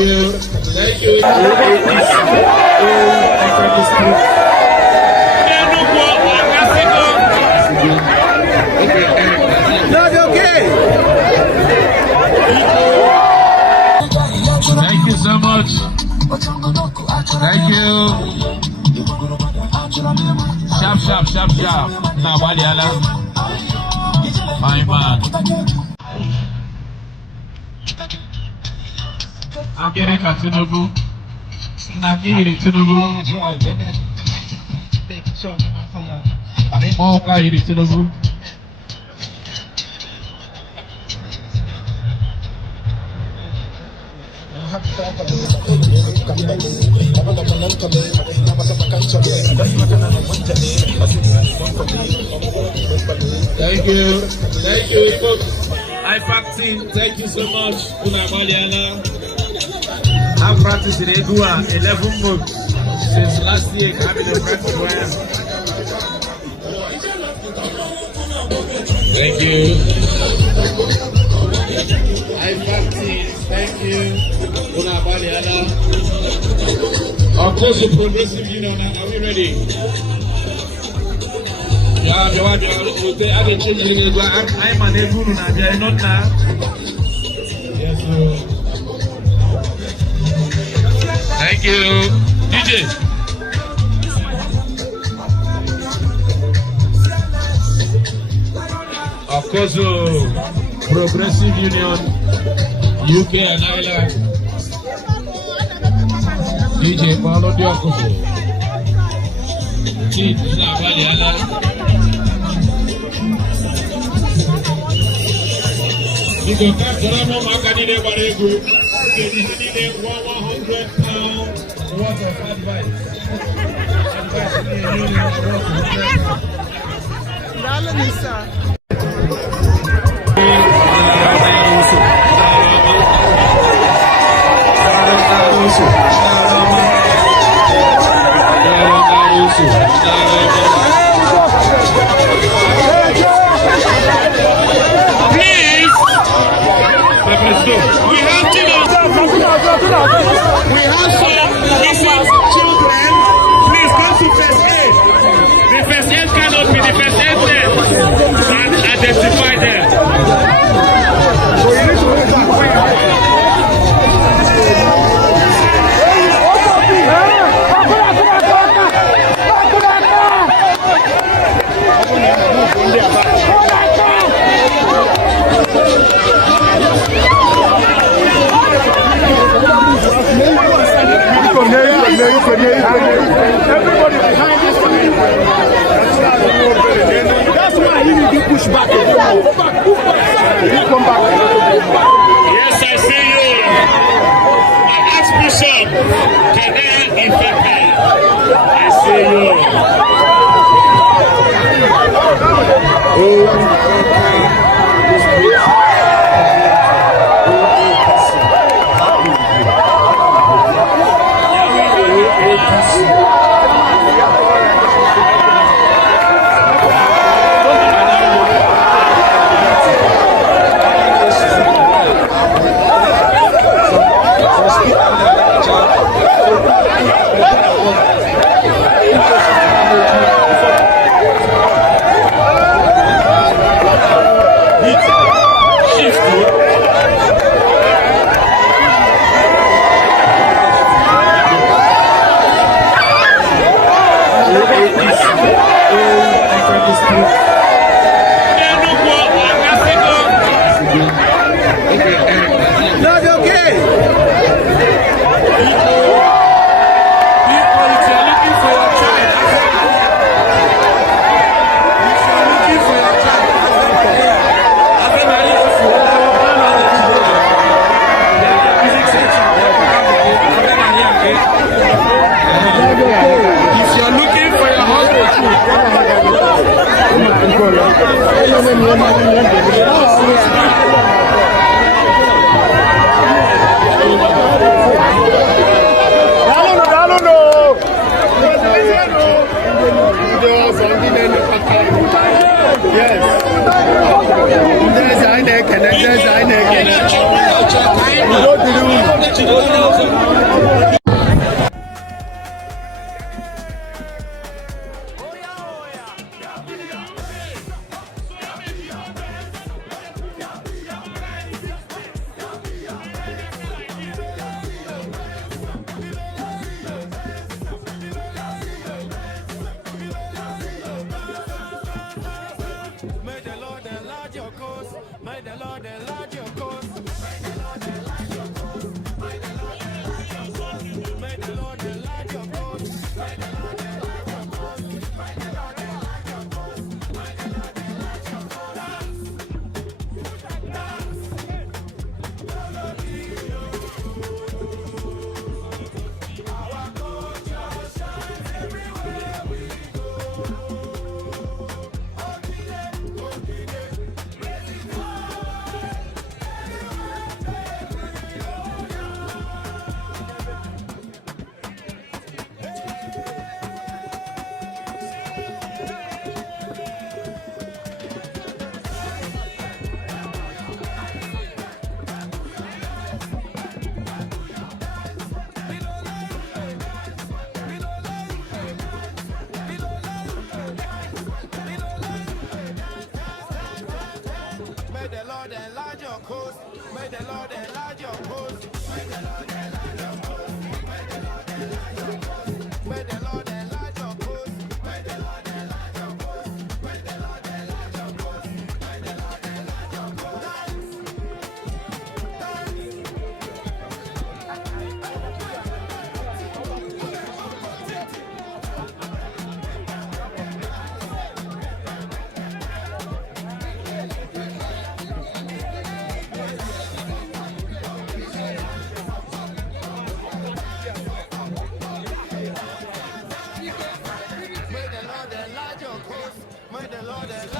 you. Thank you. That's okay. Thank you so much. Thank you. Sharp, sharp, sharp, sharp. Now, Wadiala. My man. I'm getting a Tinubu. I'm getting Tinubu. Oh, I hit Tinubu. Thank you. Thank you, folks. IPAC team, thank you so much. Una Maliana. I've practiced in Edua 11 months since last year. Having a practice where. Thank you. IPAC team, thank you. Una Maliana. Of course, the Progressive Union, are we ready? Yeah, I'm an Ebunu now, they are not now. Yes, sir. Thank you. DJ. Of course, Progressive Union, UK and Ireland. DJ Paulo Diokofo. Tina Valiana. Because Karamo Makanide Baregu, they needed £100 worth of advice. We have some missing children. Please come to first aid. The first aid cannot be the first aid there and identify them. Everybody behind this family. That's why you need to push back. Move back, move back. You come back. Yes, I see you. My Archbishop, Kadea Ifepe. I see That's okay. Yes. May the Lord enlarge your cause. May the Lord enlarge your cause. May the Lord enlarge your cause. May the Lord enlarge your coast. May the Lord enlarge your coast. May the Lord enlarge your coast. May the Lord enlarge your coast. May the Lord enlarge your coast. May the Lord enlarge your coast. May the Lord enlarge your coast. May the Lord enlarge your coast. May the Lord enlarge your coast. May the Lord enlarge